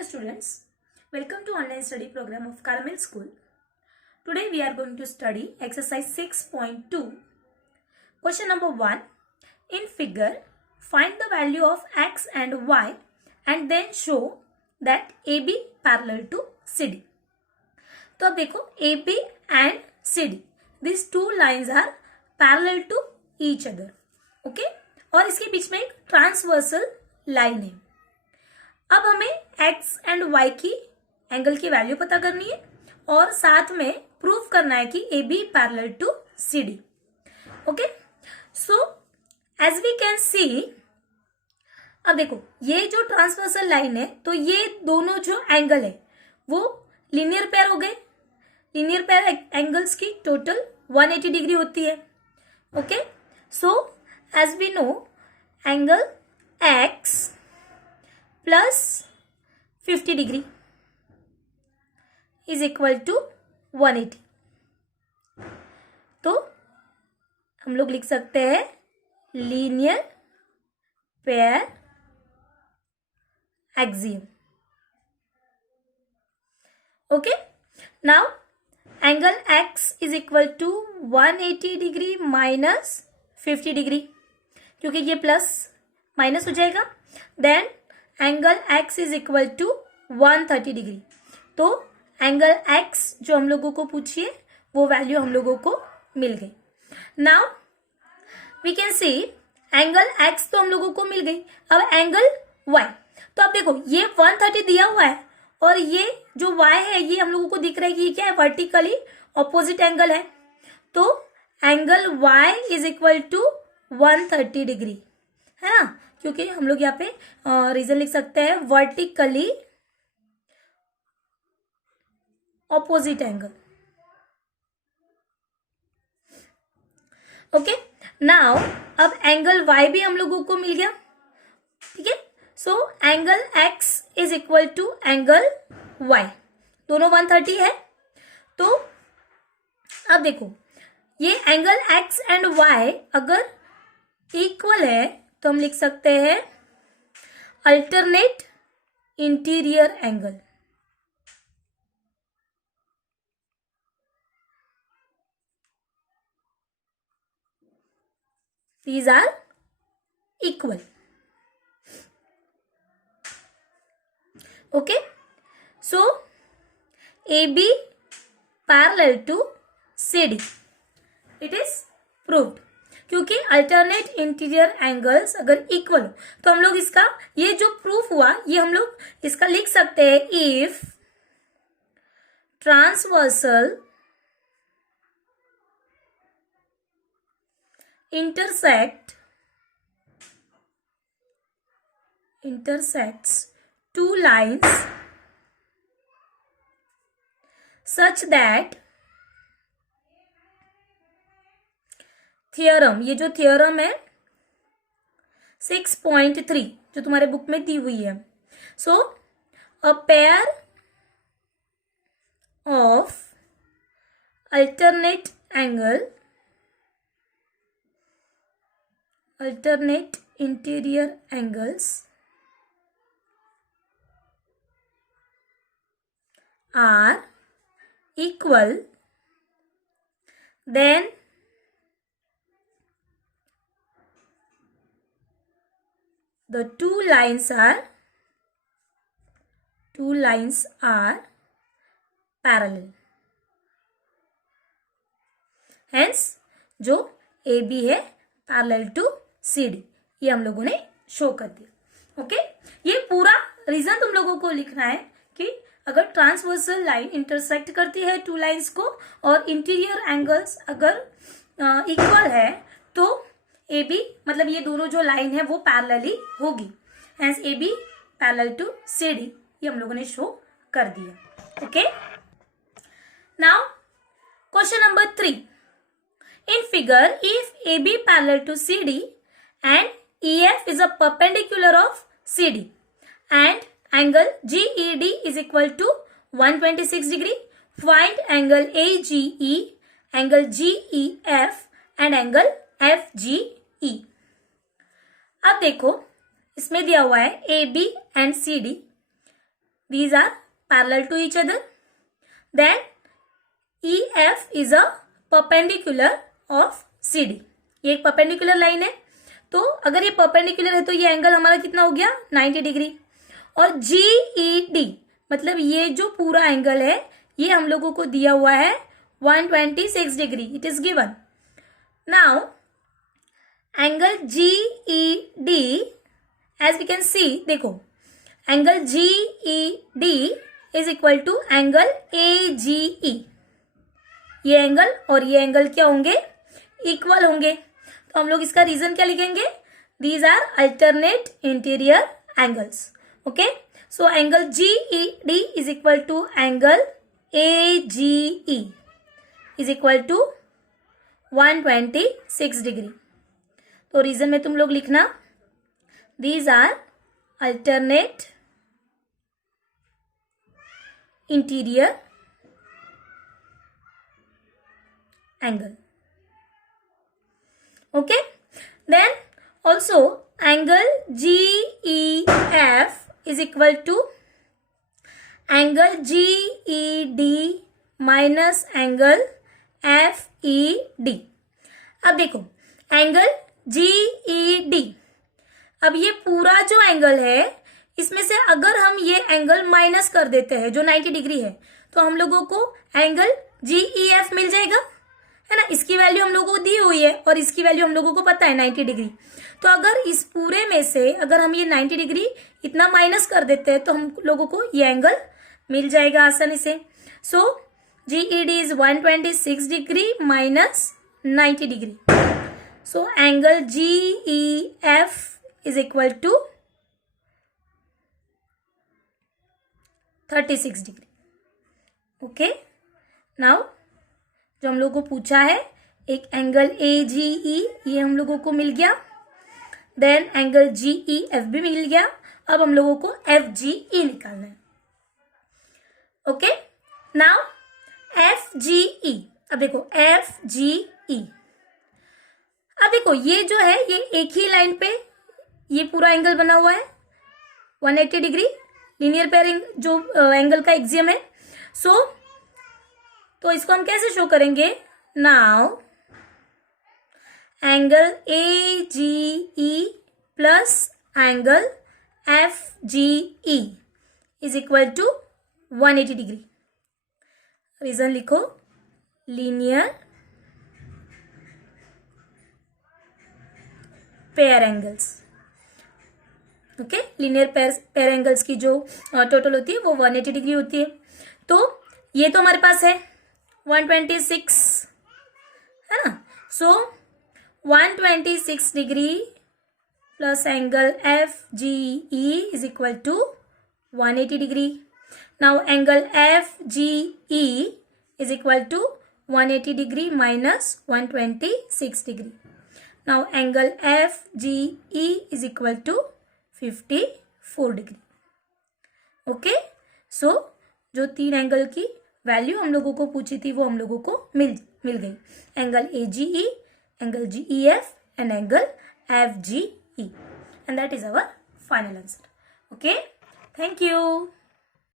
Hello students, welcome to online study program of Carmel School. Today we are going to study exercise 6.2. Question number 1. In figure, find the value of x and y and then show that AB parallel to CD. तो अब देखो AB and CD, these two lines are parallel to each other. Okay? और इसके बीच में एक transversal line है. अब हमें x एंड y की एंगल की वैल्यू पता करनी है और साथ में प्रूफ करना है कि AB parallel to CD. Okay, so as we can see, अब देखो ये जो ट्रांसवर्सल लाइन है तो ये दोनों जो एंगल है वो लीनियर पेयर हो गए. लीनियर पेयर एंगल्स की टोटल 180 डिग्री होती है. Okay, so as we know angle x plus 50 degree is equal to 180. तो हम लोग लिख सकते हैं linear pair axiom. Okay, now angle x is equal to 180 degree minus 50 degree, क्योंकि ये प्लस माइनस हो जाएगा. Then angle x is equal to 130 degree. तो एंगल x जो हम लोगों को पूछी है वो वैल्यू हम लोगों को मिल गई. Now we can see angle x तो हम लोगों को मिल गई. अब एंगल y, तो अब देखो ये 130 दिया हुआ है और ये जो y है ये हम लोगों को दिख रहा है कि ये क्या है, वर्टिकली ऑपोजिट एंगल है. तो angle y is equal to 130 degree है ना, क्योंकि हम लोग यहाँ पे रीजन लिख सकते हैं vertically opposite angle. Okay, now अब एंगल y भी हम लोगों को मिल गया. ठीक है, so angle x is equal to angle y, दोनों 130 है. तो अब देखो ये एंगल x एंड y अगर इक्वल है तो हम लिख सकते हैं alternate interior angle. These are equal. Okay, so AB parallel to CD, it is proved. क्योंकि अल्टरनेट इंटीरियर एंगल्स अगर इक्वल हो तो हम लोग इसका ये जो प्रूफ हुआ ये हम लोग इसका लिख सकते हैं if transversal intersects two lines such that theorem, ये जो थियरम है 6.3 जो तुम्हारे बुक में दी हुई है. So a pair of alternate interior angles are equal, then the two lines are parallel. Hence जो AB है parallel to CD, ये हम लोगों ने शो कर दिया. ओके, ये पूरा रीजन तुम लोगों को लिखना है कि अगर ट्रांसवर्सल लाइन इंटरसेक्ट करती है टू लाइंस को और इंटीरियर एंगल्स अगर इक्वल है तो AB मतलब ये दोनों जो लाइन है वो पैरेलली होगी. Hence AB parallel to CD, ये हम लोगों ने शो कर दिया. Okay, now question number 3. In figure if AB parallel to CD and EF is a perpendicular of CD and angle GED is equal to 126 degree, find angle AGE, angle GEF and angle FGE. अब देखो इसमें दिया हुआ है AB and CD these are parallel to each other. Then EF is a perpendicular of CD. ये एक perpendicular line है, तो अगर ये perpendicular है तो ये एंगल हमारा कितना हो गया 90 डिग्री. और GED मतलब ये जो पूरा एंगल है ये हम लोगों को दिया हुआ है 126 degree. It is given. Now angle GED as we can see, देखो angle GED is equal to angle AGE. ये एंगल और ये एंगल क्या होंगे, इक्वल होंगे. तो हम लोग इसका रीजन क्या लिखेंगे, these are alternate interior angles. Okay, so angle GED is equal to angle AGE is equal to 126 degree. तो रीजन में तुम लोग लिखना, these are alternate interior angle. Okay, then also angle GEF is equal to angle GED minus angle FED. अब देखो angle GED, अब ये पूरा जो एंगल है इसमें से अगर हम ये एंगल माइनस कर देते हैं जो 90 डिग्री है तो हम लोगों को एंगल GEF मिल जाएगा, है ना. इसकी वैल्यू हम लोगों को दी हुई है और इसकी वैल्यू हम लोगों को पता है 90 डिग्री. तो अगर इस पूरे में से अगर हम ये 90 डिग्री इतना माइनस कर देते हैं तो हम लोगों को ये एंगल मिल जाएगा आसानी से. सो GED is 126 degree minus 90 degree. So angle GEF is equal to 36 degree. Okay, now जो हम लोगों को पूछा है एक एंगल AGE ये हम लोगों को मिल गया. देन एंगल GEF भी मिल गया. अब हम लोगों को FGE निकालना है. Okay, now FGE. अब देखो FGE, अब देखो ये जो है ये एक ही लाइन पे ये पूरा एंगल बना हुआ है 180 डिग्री. लीनियर पेयरिंग जो एंगल का एक्सियम है. सो तो इसको हम कैसे शो करेंगे, now angle AGE plus angle FGE is equal to 180 degree. Reason लिखो, linear pair angles. Okay, linear pair angles की जो टोटल होती है वो 180 डिग्री होती है. तो ये तो हमारे पास है 126, है ना. So 126 degree plus angle FGE is equal to 180 degree. Now angle FGE is equal to 180 degree minus 126 degree. Now angle FGE is equal to 54 degree. Okay, so जो तीन एंगल की वैल्यू हम लोगों को पूछी थी वो हम लोगों को मिल गई. Angle AGE, angle GEF and angle FGE, and that is our final answer. Okay, thank you.